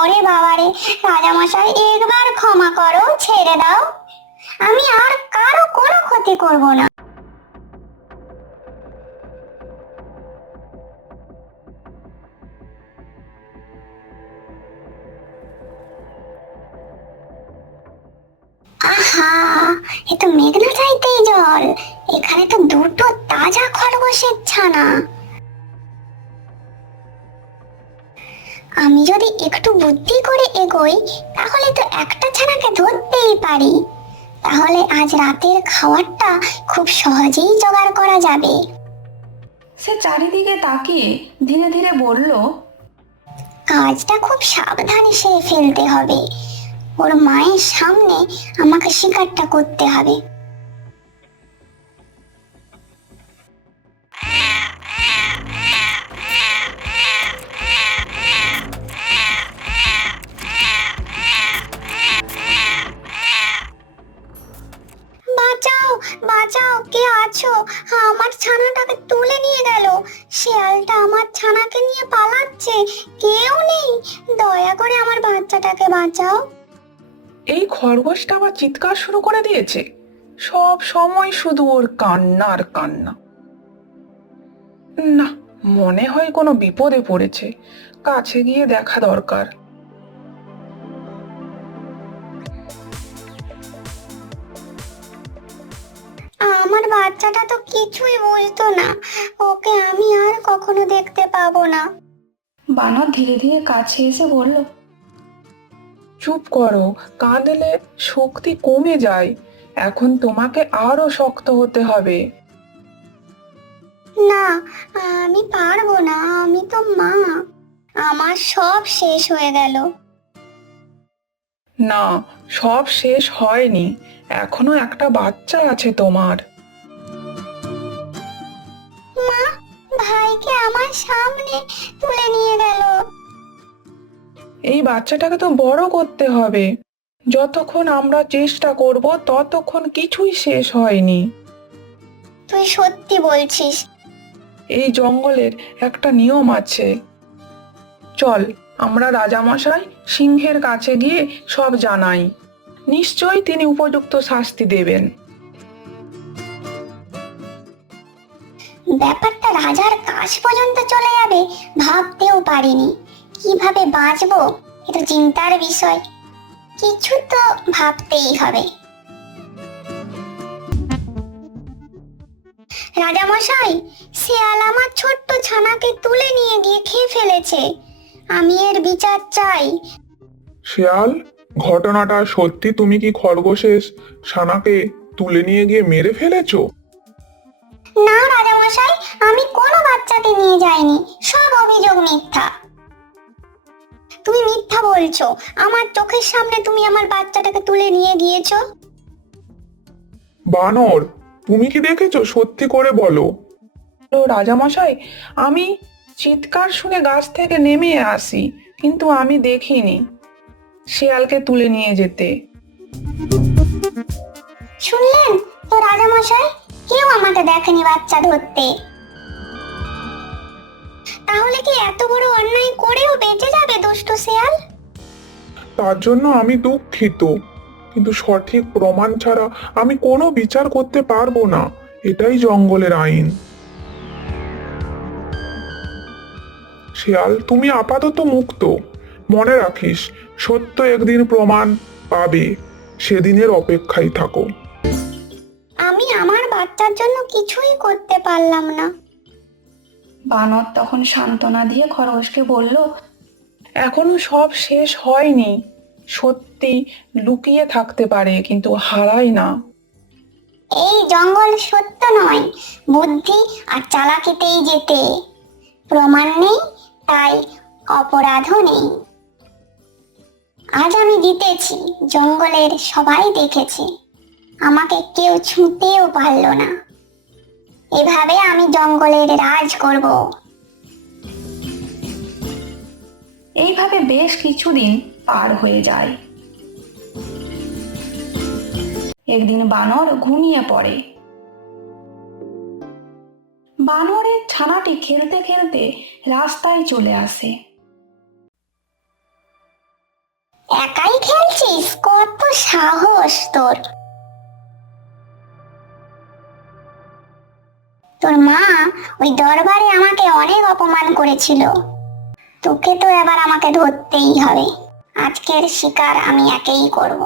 ওরে বাবারে, রাজামশাই একবার ক্ষমা করো, ছেড়ে দাও। আমি আর কারো কোনো ক্ষতি করব না। আহা, এ তো মেঘনা চাইতেই জল। এখানে তো দুটো তাজা খরগোশের ছানা। আমি যদি একটু বুদ্ধি করে এগোই, তাহলে তো একটা ছানাকে ধরতেই পারি। তাহলে আজ রাতের খাবারটা খুব সহজেই জোগাড় করা যাবে। সে চারিদিকে তাকিয়ে ধীরে ধীরে বলল, কাজটা খুব সাবধানে সেরে ফেলতে হবে। ওর মায়ের সামনে আমাকে শিকারটা করতে হবে। বাঁচাও, বাঁচাও, কে আছো? আমার ছানাটাকে তুলে নিয়ে গেল। শেয়ালটা আমার ছানাকে নিয়ে পালাচ্ছে। কেউ নেই, দয়া করে আমার বাচ্চাটাকে বাঁচাও। এই খরগোশটা আবার চিৎকার শুরু করে দিয়েছে। সব সময় শুধু ওর কান্না আর কান্না। না, মনে হয় কোনো বিপদে পড়েছে। কাছে গিয়ে দেখা দরকার। আমার বাচ্চাটা তো কিছুই বুঝতো না। ওকে আমি আর কখনো দেখতে পাবো না। বানর ধীরে ধীরে কাছে এসে বলল, চুপ করো, কাঁদলে শক্তি কমে যায়। এখন তোমাকে আরো শক্ত হতে হবে। না, আমি পারবো না, আমি তো মা। আমার সব শেষ হয়ে গেল। না, সব শেষ হয়নি। এখনো একটা বাচ্চা আছে তোমার। মা, ভাইকে আমার সামনে তুলে নিয়ে গেল। এই বাচ্চাটাকে তো বড় করতে হবে। যতক্ষণ আমরা চেষ্টা করব ততক্ষণ কিছুই শেষ হয়নি। তুই সত্যি বলছিস? এই জঙ্গলের একটা নিয়ম আছে। চল, আমরা রাজামশাই সিংহের কাছে গিয়ে সব জানাই। নিশ্চয়ই তিনি উপযুক্ত শাস্তি দেবেন। ব্যাপারটা রাজার কাছ পর্যন্ত চলে যাবে ভাবতেও পারিনি। কিভাবে বাঁচবো, এটা চিন্তার বিষয়। কিছু তো ভাবতেই হবে। রাজামশাই, শিয়াল আমার ছোট্ট ছানাকে তুলে নিয়ে গিয়ে খেয়ে ফেলেছে। আমি এর বিচার চাই। শিয়াল, ঘটনাটা সত্যি? তুমি কি খরগোশের ছানাকে তুলে নিয়ে গিয়ে মেরে ফেলেছো? না রাজামশাই, আমি কোনো বাচ্চাকে নিয়ে যাইনি। সব অভিযোগ মিথ্যা। তুমি মিথ্যা বলছো। আমার চোখের সামনে তুমি আমার বাচ্চাটাকে তুলে নিয়ে গিয়েছো। বানর, তুমি কি দেখেছো? সত্যি করে বলো। তো রাজামশাই, আমি চিৎকার শুনে গাছ থেকে নেমে আসি, কিন্তু আমি দেখিনি শিয়ালকে তুলে নিয়ে যেতে। শুনলেন তো রাজামশাই, কেউ আমাকে দেখেনি বাচ্চা ধরতে। তাহলে কি এত বড় অন্যায় করেও বেঁচে যাবে দুষ্টু শিয়াল? তার জন্য আমি দুঃখিত, কিন্তু সঠিক প্রমাণ ছাড়া আমি কোনো বিচার করতে পারবো না। এটাই জঙ্গলের আইন। শিয়াল, তুমি আপাতত মুক্ত। মনে রাখিস, সত্য একদিন প্রমাণ পাবে। সেদিনের অপেক্ষায় থাকো। আমি আমার বাচ্চার জন্য কিছুই করতে পারলাম না। বানর তখন সান্ত্বনা দিয়ে খরগোশকে বলল, এখনো সব শেষ হয়নি। সত্যি লুকিয়ে থাকতে পারে, কিন্তু হারায় না। এই জঙ্গল সত্য নয়, বুদ্ধি আর চালাকিতেই যেতে। প্রমাণ নেই, তাই অপরাধও নেই। আজ আমি জিতেছি, জঙ্গলের সবাই দেখেছে। আমাকে কেউ ছুঁতেও পারলো না। এভাবে আমি জঙ্গলের রাজ করব। এইভাবে বেশ কিছুদিন পার হয়ে যায়। একদিন বানর ঘুমিয়ে পড়ে। বানরের ছানাটি খেলতে খেলতে রাস্তায় চলে আসে। একাই খেলছিস? কত সাহস তোর! তোর মা ওই দরবারে আমাকে অনেক অপমান করেছিল। তোকে তো এবার আমাকে ধরতেই হবে। আজকের শিকার আমি একাই করব।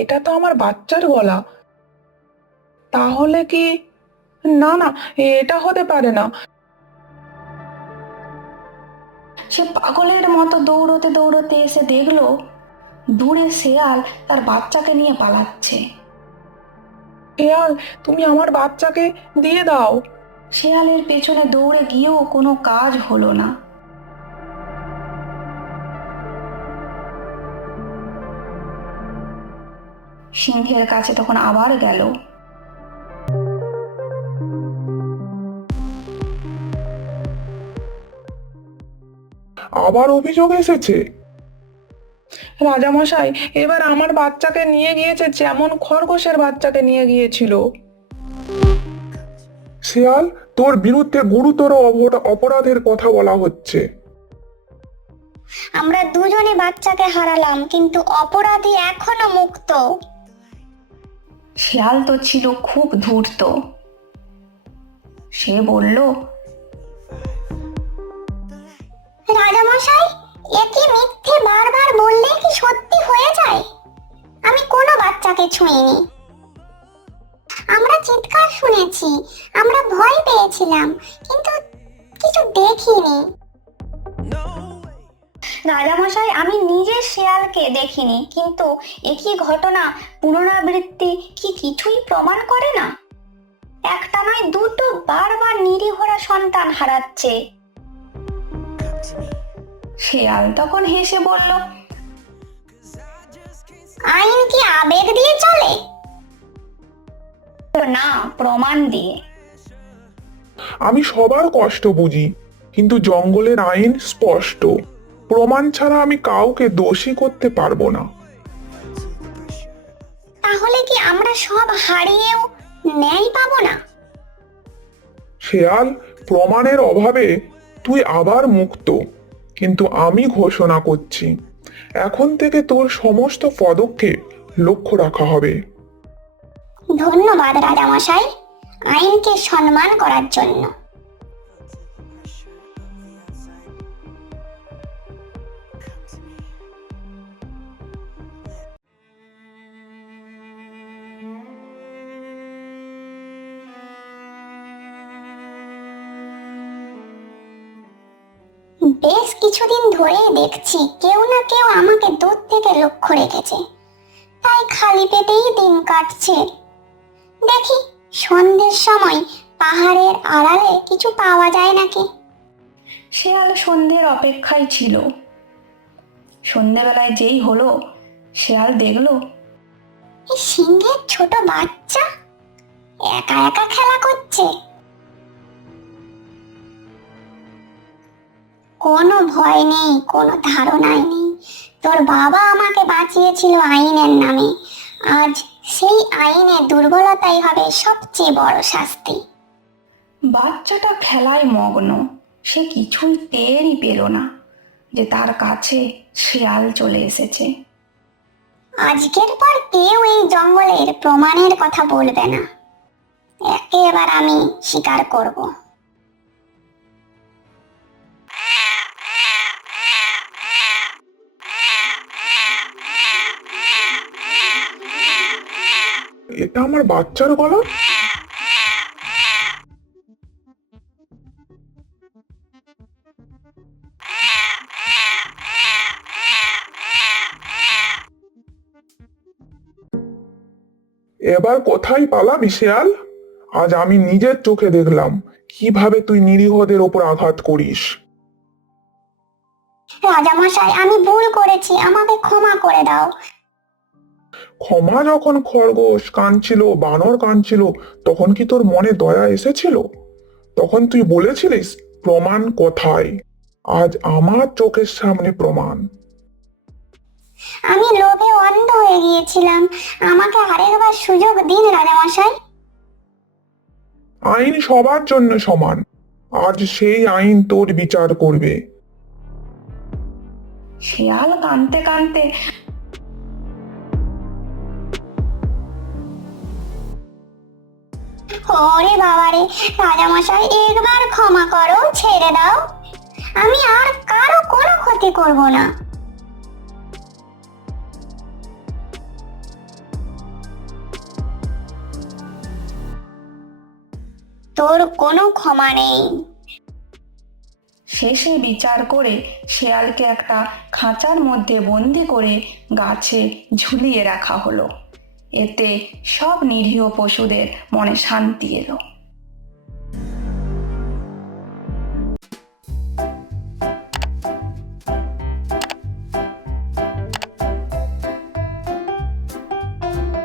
এটা তো আমার বাচ্চার গলা। তাহলে কি? না না, এটা হতে পারে না। সে পাগলের মতো দৌড়তে দৌড়তে এসে দেখলো দূরে শেয়াল তার বাচ্চাকে নিয়ে পালাচ্ছে। শেয়াল, তুমি আমার বাচ্চাকে দিয়ে দাও। শেয়ালের পেছনে দৌড়ে গিয়েও কোনো কাজ হলো না। সিংহের কাছে তখন আবার গেল। আবার অভিযোগ এসেছে? রাজামশাই, এবার আমার বাচ্চাকে নিয়ে গিয়েছে যেমন খরগোশের বাচ্চাকে নিয়ে গিয়েছিল। শিয়াল, তোর বিরুদ্ধে গুরুতর অপরাধের কথা বলা হচ্ছে। আমরা দুজনে বাচ্চাকে হারালাম, কিন্তু অপরাধী এখনো মুক্ত। শিয়াল তো ছিল খুব ধূর্ত। সে বলল, রাজামশাই, এ কি মিথ্যে বারবার বললে কি সত্যি হয়ে যায়? আমি কোনো বাচ্চাকে ছুঁইনি। আমরা চিৎকার শুনেছি, আমরা ভয় পেয়েছিলাম, কিন্তু কিছু দেখিনি। রাজামশাই, আমি নিজে শিয়ালকে দেখিনি, কিন্তু একই ঘটনা পুনরাবৃত্তি কি কিছুই প্রমাণ করে না? একটা নয়, দুটো বারবার নিরীহরা সন্তান হারাচ্ছে। শিয়াল তখন হেসে বলল, আইন কি আবেগ দিয়ে চলে? না, প্রমাণ দিয়ে। আমি সবার কষ্ট বুঝি, কিন্তু জঙ্গলের আইন স্পষ্ট। প্রমাণ ছাড়া আমি কাউকে দোষী করতে পারবো না। তাহলে কি আমরা সব হারিয়েও ন্যায় পাবো না? শেয়াল, প্রমাণের অভাবে তুই আবার মুক্ত, কিন্তু আমি ঘোষণা করছি, এখন থেকে তোর সমস্ত পদক্ষেপ লক্ষ্য রাখা হবে। ধন্যবাদ রাজামশাই, আইনকে সম্মান করার জন্য। বেশ কিছুদিন ধরেই দেখছি কেউ না কেউ আমাকে দূর থেকে লক্ষ্য রেখেছে, তাই খালি পেটেই দিন কাটছে। দেখি সন্ধ্যের সময় পাহাড়ের আড়ালে কিছু পাওয়া যায় নাকি। শিয়াল সন্ধ্যের অপেক্ষায় ছিল। সন্ধ্যেবেলায় যেই হলো, শিয়াল দেখলো এই সিংহের ছোট বাচ্চা একা একা খেলা করছে। কোনো ভয় নেই, কোনো ধারণাই নেই। তোর বাবা আমাকে বাঁচিয়েছিল আইনের নামে, আজ সেই আইনের দুর্বলতাই হবে সবচেয়ে বড় শাস্তি। বাচ্চাটা খেলায় মগ্ন। সে কিছুই টেরই পেল না যে তার কাছে শিয়াল চলে এসেছে। আজকের পর কেউ এই জঙ্গলের প্রমাণের কথা বলবে না। একে এবার আমি স্বীকার করব। এটা আমার বাচ্চার গলা। এবার কোথায় পালাবি শিয়াল? আজ আমি নিজের চোখে দেখলাম কিভাবে তুই নিরীহদের ওপর আঘাত করিস। রাজামশাই, আমি ভুল করেছি, আমাকে ক্ষমা করে দাও। ক্ষমা যখন খরগোশ কাঁদছিল, বানর কাঁদছিল, তখন কি তোর মনে দয়া এসেছিল? তখন তুই বলেছিলিস প্রমাণ কোথায়? আজ আমার চোখের সামনে প্রমাণ। আমি লোভে অন্ধ হয়ে গিয়েছিলাম, আমাকে আরেকবার সুযোগ দিন রাজামশাই। আইন সবার জন্য সমান, আজ সেই আইন তোর বিচার করবে। শিয়াল কাঁদতে কাঁদতে ওরে বাবারে, রাজামশাই একবার ক্ষমা করো, ছেড়ে দাও, আমি আর কারো কোনো ক্ষতি করব না। তোর কোনো ক্ষমা নেই। শেষে বিচার করে শেয়ালকে একটা খাঁচার মধ্যে বন্দি করে গাছে ঝুলিয়ে রাখা হলো। এতে সব নিরীহ পশুদের মনে শান্তি এলো।